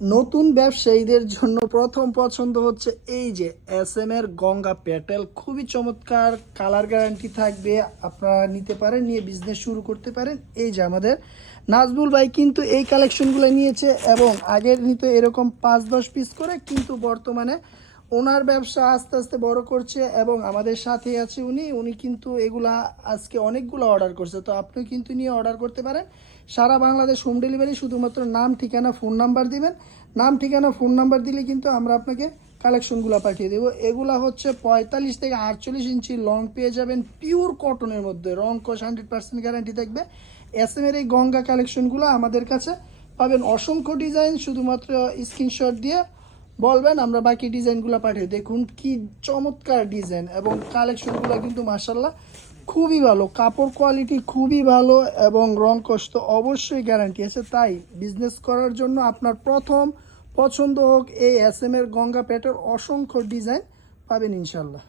নতুন ব্যবসায়ীদের জন্য প্রথম পছন্দ হচ্ছে এই যে SM এর গঙ্গা প্যাটেল, খুবই চমৎকার, কালার গ্যারান্টি থাকবে, আপনারা নিতে পারেন, নিয়ে বিজনেস শুরু করতে পারেন। এই যে আমাদের নাজবুল ভাই কিন্তু এই কালেকশনগুলো নিয়েছে এবং আগের নিত এরকম 5-10 পিস করে, কিন্তু বর্তমানে ওনার ব্যবসা আস্তে আস্তে বড় করছে এবং আমাদের সাথে আছে উনি উনি কিন্তু এগুলা আজকে অনেকগুলো অর্ডার করছে, তো আপনিও কিন্তু নিয়ে অর্ডার করতে পারেন। সারা বাংলাদেশ হোম ডেলিভারি, শুধুমাত্র নাম ঠিকানা ফোন নাম্বার দিবেন, নাম ঠিকানা ফোন নাম্বার দিলে কিন্তু আমরা আপনাকে কালেকশনগুলো পাঠিয়ে দেবো। এগুলা হচ্ছে 45 থেকে 48 ইঞ্চি লং পেয়ে যাবেন, পিওর কটনের মধ্যে, রং কস 100% গ্যারান্টি থাকবে। SM এর এই গঙ্গা কালেকশনগুলো আমাদের কাছে পাবেন অসংখ্য ডিজাইন, শুধুমাত্র স্ক্রিনশট দিয়ে বলবেন, আমরা বাকি ডিজাইনগুলো পাঠিয়ে। দেখুন কি চমৎকার ডিজাইন এবং কালেকশনগুলো কিন্তু মাশাল্লাহ খুবই ভালো, কাপড় কোয়ালিটি খুবই ভালো এবং রং কষ্ট অবশ্যই গ্যারান্টি আছে। তাই বিজনেস করার জন্য আপনার প্রথম পছন্দ হোক এই SM এর গঙ্গা প্যাটের অসংখ্য ডিজাইন পাবেন ইনশাল্লাহ।